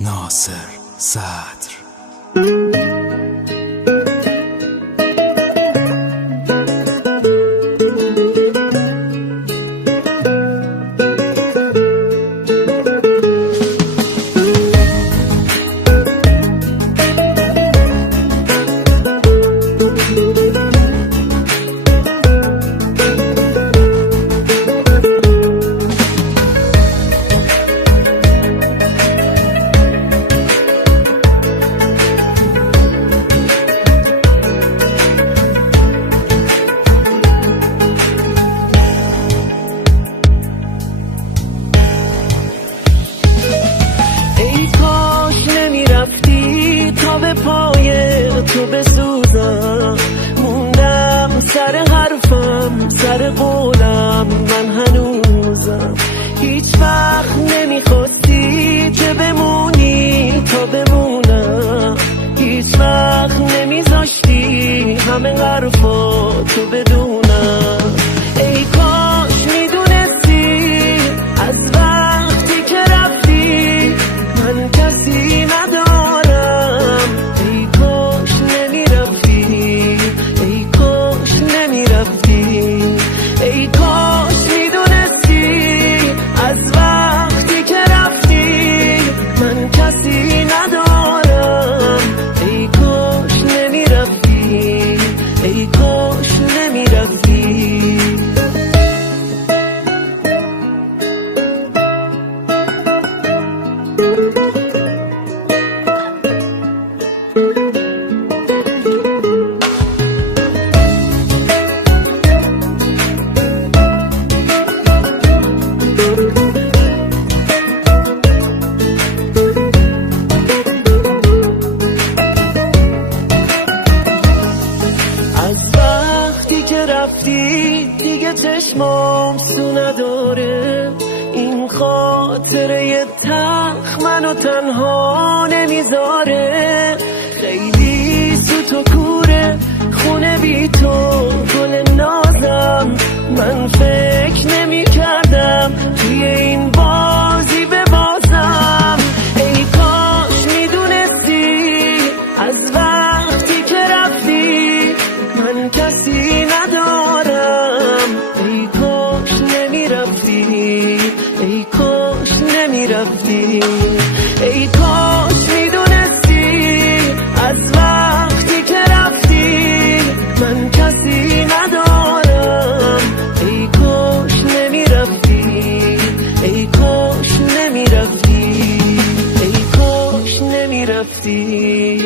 ناصر صدر. به پای تو بسوزم، موندم سر حرفم، سر قولم من هنوزم. هیچ وقت نمیخواستی که بمونی تا بمونم، هیچ وقت نمیذاشتی همه حرفاتو بدونم. ای کاش میدونستی از وقتی که رفتی من کسی ندارم. ای کاش میدونستی از وقتی که رفتی من کسی ندارم. ای کاش نمیرفتی، ای کاش نمیرفتی. رفتی دیگه چشمام سو نداره، این خاطره تلخ منو تنها نمیذاره. خیلی سوت و کوره خونه بی تو گل نازم، من فکر نمی کردم توی این بازی ببازم. ای کاش میدونستی از وقتی که رفتی من کسی ندارم. ای کاش نمیرفتی، ای کاش نمیرفتی. ای کاش میدونستی از وقتی که رفتی من کسی ندارم. ای کاش نمیرفتی، ای کاش نمیرفتی، ای کاش نمیرفتی.